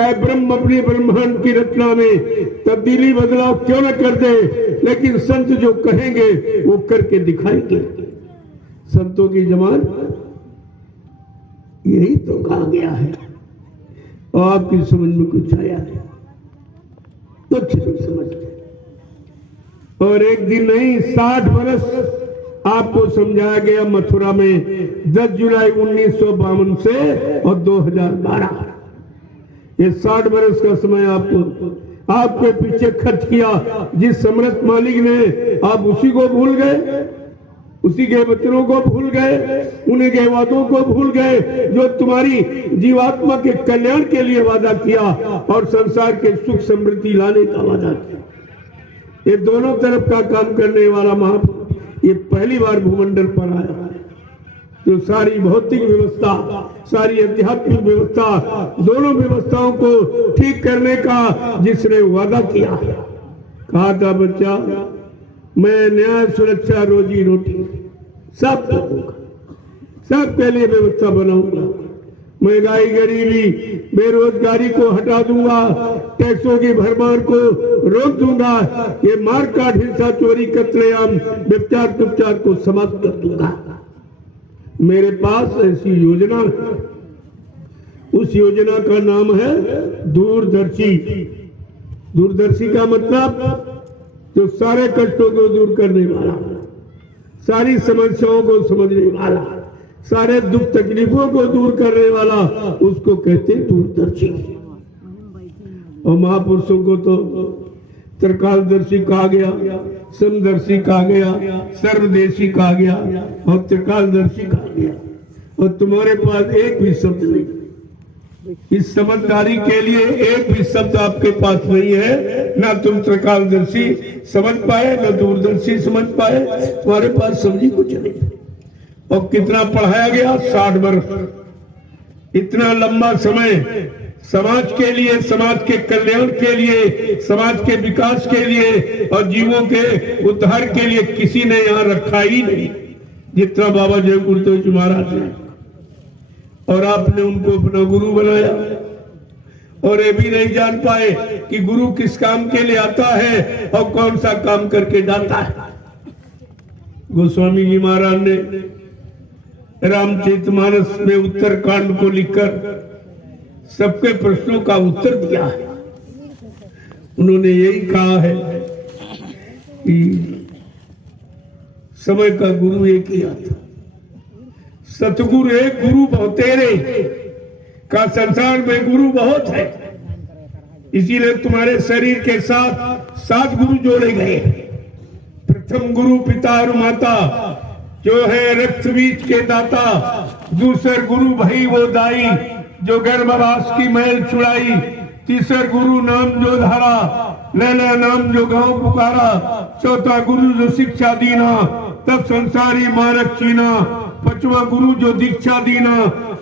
चाहे ब्रह्म अपने ब्रह्मांड की रचना में तब्दीली बदलाव क्यों न कर दे, लेकिन संत जो कहेंगे वो करके दिखाएंगे। संतों की जमान यही तो कहा गया है। और आपकी समझ में कुछ आया है? कुछ नहीं समझते। और एक दिन नहीं 60 वर्ष आपको समझाया गया मथुरा में 10 जुलाई 1952 से और 2012। ये 60 वर्ष का समय आपके पीछे खर्च किया। जिस समर्थ मालिक ने, आप उसी को भूल गए, उसी के वचनों को भूल गए, उन्हीं के वादों को भूल गए जो तुम्हारी जीवात्मा के कल्याण के लिए वादा किया और संसार के सुख समृद्धि लाने का वादा किया। ये दोनों तरफ का काम करने वाला महापुरुष ये पहली बार भूमंडल पर आया है। जो सारी भौतिक व्यवस्था, सारी आध्यात्मिक व्यवस्था, दोनों व्यवस्थाओं को ठीक करने का जिसने वादा किया, कहा था बच्चा मैं न्याय सुरक्षा रोजी रोटी सब करूंगा, सबके लिए व्यवस्था बनाऊंगा, महंगाई गरीबी बेरोजगारी को हटा दूंगा, टैक्सों की भरमार को रोक दूंगा, ये मारकाट हिंसा चोरी कत्लेआम व्यभिचार दुष्चार को समाप्त कर दूंगा। मेरे पास ऐसी योजना है। उस योजना का नाम है दूरदर्शी। दूरदर्शी का मतलब जो सारे कष्टों को दूर करने वाला, सारी समस्याओं को समझने वाला, सारे दुख तकलीफों को दूर करने वाला, उसको कहते हैं दूरदर्शी। और महापुरुषों को तो त्रिकालदर्शी कहा गया, समदर्शी कहा गया, सर्वदेशी कहा गया और त्रिकालदर्शी कहा गया। और तुम्हारे पास एक भी शब्द नहीं, इस समझदारी के लिए एक भी शब्द आपके पास नहीं है। ना तुम त्रिकालदर्शी समझ पाए, ना दूरदर्शी समझ पाए, तुम्हारे पास समझी कुछ नहीं। और कितना पढ़ाया गया? 60 वर्ष। इतना लंबा समय समाज के लिए, समाज के कल्याण के लिए, समाज के विकास के लिए और जीवों के उद्धार के लिए किसी ने यहाँ रखा ही नहीं जितना बाबा जय गुरुदेव जी महाराज ने। और आपने उनको अपना गुरु बनाया और ये भी नहीं जान पाए कि गुरु किस काम के लिए आता है और कौन सा काम करके जाता है। गोस्वामी जी महाराज ने रामचरितमानस में उत्तरकांड को लिखकर सबके प्रश्नों का उत्तर दिया है। उन्होंने यही कहा है कि समय का गुरु एक ही आता, सतगुरु एक गुरु बहुतेरे का संसार में गुरु बहुत है। इसीलिए तुम्हारे शरीर के साथ 7 गुरु जोड़े गए। प्रथम गुरु पिता और माता जो है रक्त बीज के दाता, दूसर गुरु भाई वो दाई जो गर्भवास की मैल छुड़ाई, तीसर गुरु नाम जो धारा लैला नाम जो गांव पुकारा, चौथा गुरु जो शिक्षा दीना तब संसारी मारक चीना, पांचवा गुरु जो दीक्षा दीना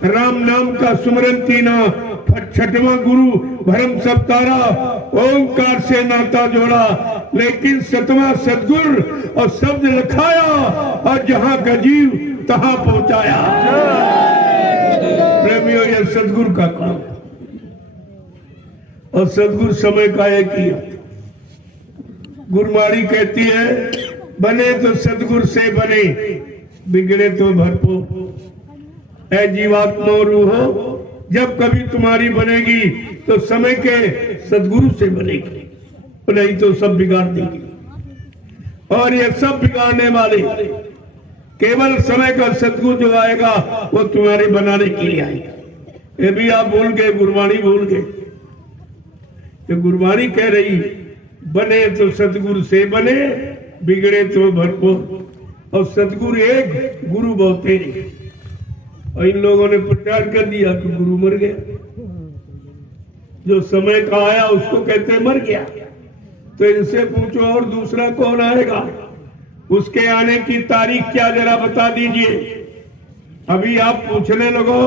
राम नाम का सुमरन कीना, छठवां गुरु भरम सब तारा ओंकार से नाता जोड़ा, लेकिन 7वां सतगुरु और शब्द लिखाया और जहां का जीव तहां पहुंचाया। प्रेमियों यह सतगुरु का काम और सतगुरु समय का एक ही है। गुरमारी कहती है बने तो सतगुरु से बने, बिगड़े तो भरपूर। ऐ जीवात्मा रूहो जब कभी तुम्हारी बनेगी तो समय के सतगुरु से बनेगी, नहीं तो सब बिगाड़ देगी। और ये सब बिगाड़ने वाले केवल समय का सतगुरु जो आएगा वो तुम्हारे बनाने के लिए आएगा। ये भी आप भूल गए, गुरबाणी भूल गए। तो गुरबाणी कह रही बने तो सतगुरु से बने, बिगड़े तो भरपूर। और सतगुरु एक गुरु बहुतेरे। और इन लोगों ने प्रचार कर दिया कि गुरु मर गया। जो समय का आया उसको कहते मर गया। तो इनसे पूछो और दूसरा कौन आएगा, उसके आने की तारीख क्या जरा बता दीजिए। अभी आप पूछने लगो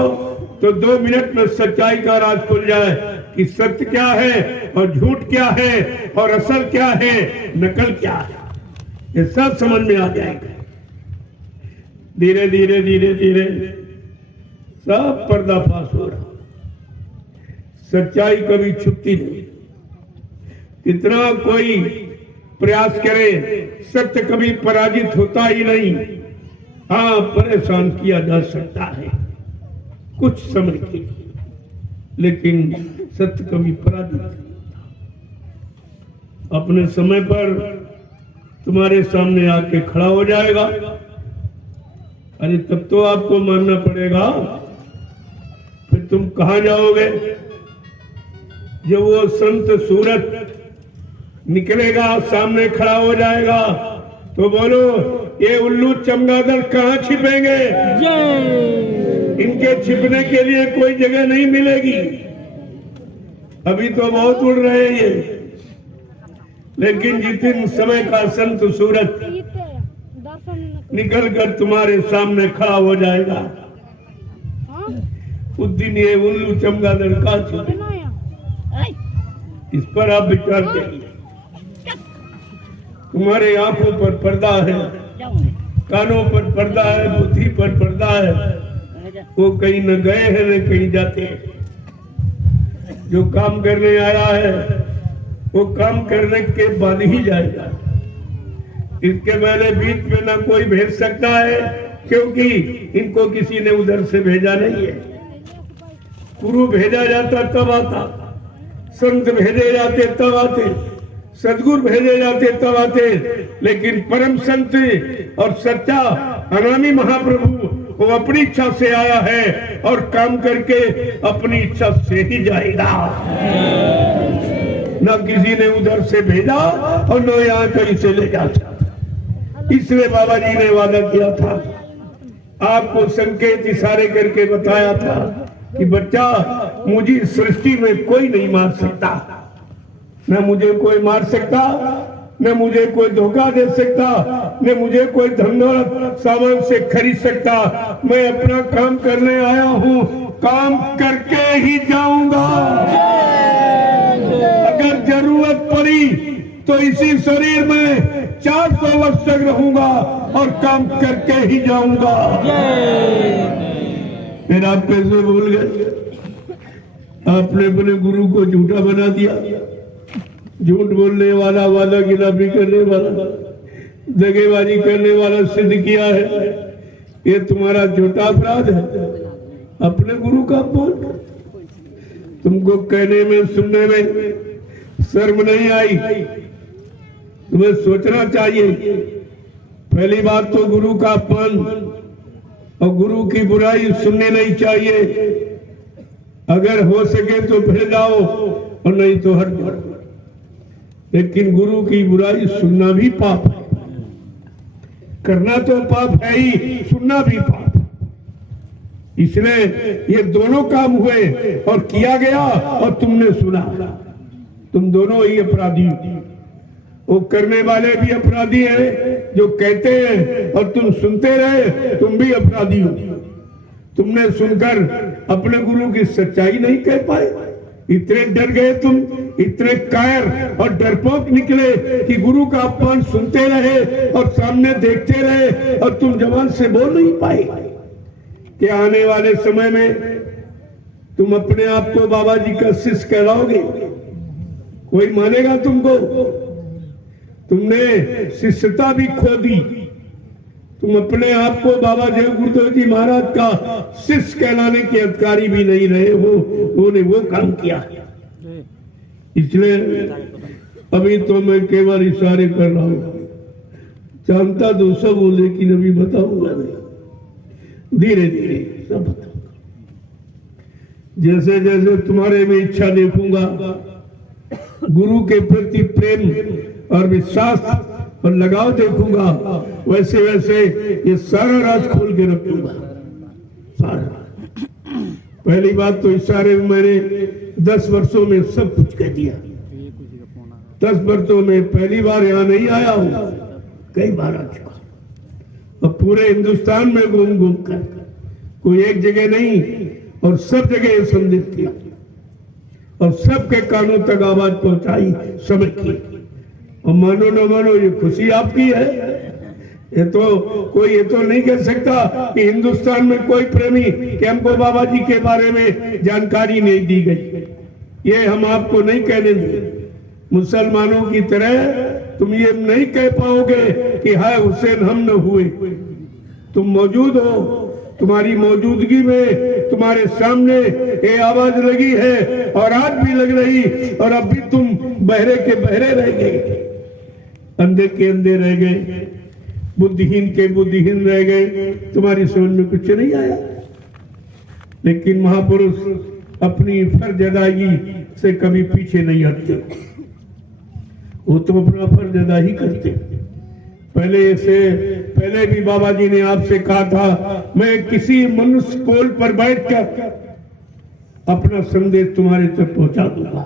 तो 2 मिनट में सच्चाई का राज खुल जाए कि सत्य क्या है और झूठ क्या है और असल क्या है, नकल क्या है, ये सब समझ में आ जाएगा। धीरे धीरे धीरे धीरे सब पर्दाफाश हो रहा। सच्चाई कभी छुपती नहीं। कितना कोई प्रयास करे, सत्य कभी पराजित होता ही नहीं। हाँ, परेशान किया जा सकता है कुछ समय के लिए, लेकिन सत्य कभी पराजित नहीं होता। अपने समय पर तुम्हारे सामने आके खड़ा हो जाएगा। अरे तब तो आपको मानना पड़ेगा। फिर तुम कहां जाओगे? जब वो संत सूरत निकलेगा, सामने खड़ा हो जाएगा, तो बोलो ये उल्लू चमगादड़ कहां छिपेंगे? इनके छिपने के लिए कोई जगह नहीं मिलेगी। अभी तो बहुत उड़ रहे हैं ये, लेकिन जितने समय का संत सूरत निकल कर तुम्हारे सामने खड़ा हो जाएगा, उस दिन ये उल्लू चमगादड़ कहां छिपेंगे? इस पर आप विचार करिए। तुम्हारे आंखों पर पर्दा है, कानों पर पर्दा है, बुद्धि पर पर्दा है। वो कहीं न गए हैं न कहीं जाते हैं। जो काम करने आया है वो काम करने के बाद ही जाएगा। इसके पहले बीच में ना कोई भेज सकता है, क्योंकि इनको किसी ने उधर से भेजा नहीं है। गुरु भेजा जाता तब आता, संत भेजे जाते तब आते, सदगुरु भेजे जाते तब आते, लेकिन परम संत और सच्चा अनामी महाप्रभु वो अपनी इच्छा से आया है और काम करके अपनी इच्छा से ही जाएगा। न किसी ने उधर से भेजा और न यहाँ कहीं से ले जाता। इसलिए बाबा जी ने वादा किया था, आपको संकेत इशारे करके बताया था कि बच्चा, मुझे सृष्टि में कोई नहीं मार सकता। न मुझे कोई मार सकता, न मुझे कोई धोखा दे सकता, न मुझे कोई धन दौलत सामान से खरीद सकता। मैं अपना काम करने आया हूँ, काम करके ही जाऊंगा। अगर जरूरत पड़ी तो इसी शरीर में 400 वर्ष तक रहूंगा और काम करके ही जाऊंगा। फिर आप कैसे भूल गए? आपने अपने गुरु को झूठा बना दिया। झूठ बोलने वाला, वादा खिलाफी करने वाला, दगेबाजी करने वाला सिद्ध किया है। ये तुम्हारा छोटा अपराध है। अपने गुरु का अपमान। तुमको कहने में, सुनने में शर्म नहीं आई? तुम्हें सोचना चाहिए। पहली बात तो गुरु का अपमान और गुरु की बुराई सुननी नहीं चाहिए। अगर हो सके तो फिर जाओ और नहीं तो हट जाओ। लेकिन गुरु की बुराई सुनना भी पाप है। करना तो पाप है ही, सुनना भी पाप। इसलिए ये दोनों काम हुए और किया गया और तुमने सुना। तुम दोनों ही अपराधी हो। वो करने वाले भी अपराधी हैं जो कहते हैं, और तुम सुनते रहे, तुम भी अपराधी हो। तुमने सुनकर अपने गुरु की सच्चाई नहीं कह पाए। इतने डर गए तुम, इतने कायर और डरपोक निकले कि गुरु का अपमान सुनते रहे और सामने देखते रहे और तुम जबान से बोल नहीं पाए कि आने वाले समय में तुम अपने आप को बाबा जी का शिष्य कहलाओगे। कोई मानेगा तुमको? तुमने शिष्यता भी खो दी। तुम अपने आप को बाबा जय गुरुदेव जी महाराज का शिष्य कहलाने के अधिकारी भी नहीं रहे हो। उन्होंने वो काम किया। इसलिए अभी तो मैं केवल इशारे कर रहा हूं। जानता तो सब हूं, लेकिन अभी बताऊंगा नहीं। धीरे धीरे सब बताऊंगा। जैसे जैसे तुम्हारे में इच्छा देखूंगा, गुरु के प्रति प्रेम और विश्वास और लगाव देखूंगा, वैसे वैसे ये सारा राज खोल के रखूंगा। सारा। पहली बात तो इशारे में मैंने 10 वर्षों में सब कुछ कह दिया। 10 वर्षों में पहली बार यहाँ नहीं आया हूं, कई बार आ चुका। अब पूरे हिंदुस्तान में घूम घूम कर, कोई एक जगह नहीं, और सब जगह ये संदेश किया और सबके कानों तक आवाज पहुंचाई, समझ की। और मानो न मानो, ये खुशी आपकी है। ये तो कोई ये तो नहीं कह सकता कि हिंदुस्तान में कोई प्रेमी कि हमको बाबा जी के बारे में जानकारी नहीं दी गई। ये हम आपको नहीं कहने देंगे। मुसलमानों की तरह तुम ये नहीं कह पाओगे कि हाय हुसैन हम न हुए। तुम मौजूद हो, तुम्हारी मौजूदगी में तुम्हारे सामने ये आवाज लगी है और आज भी लग रही, और अब भी तुम बहरे के बहरे रह गए, अंधे के अंधे रह गए, बुद्धिहीन के बुद्धिहीन रह गए, तुम्हारी समझ में कुछ नहीं आया। लेकिन महापुरुष अपनी फर्ज अदायगी से कभी पीछे नहीं हटते, वो तो अपना फर्ज अदा ही करते। पहले भी बाबा जी ने आपसे कहा था, मैं किसी मनुष्य पोल पर बैठकर अपना संदेश तुम्हारे तक पहुंचा दूंगा।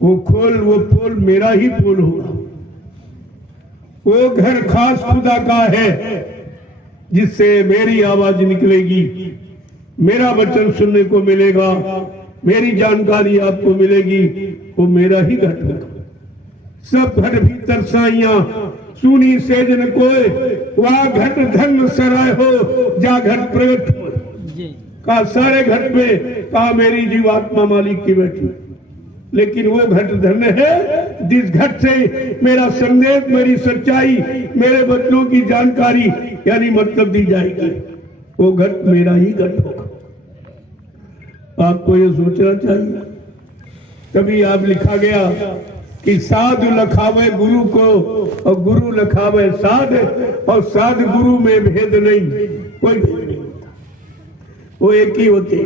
वो पोल मेरा ही पोल होगा। वो घर खास खुदा का है जिससे मेरी आवाज निकलेगी, मेरा वचन सुनने को मिलेगा, मेरी जानकारी आपको मिलेगी। वो मेरा ही घट होगा। सब घट भीतर साइया सुनी सेजन कोय, वह घट धन सराय हो जा घट प्रगट हो। कहा सारे घट में कहा मेरी जीवात्मा मालिक की बैठी, लेकिन वो घट धन है जिस घट से मेरा संदेश, मेरी सच्चाई, मेरे बच्चों की जानकारी यानी मतलब दी जाएगी। वो घट मेरा ही घट होगा। आपको ये सोचना चाहिए। तभी आप लिखा गया कि साधु लखावे गुरु को और गुरु लखावे साध, और साध गुरु में भेद नहीं, कोई भेद नहीं होता, वो एक ही होते।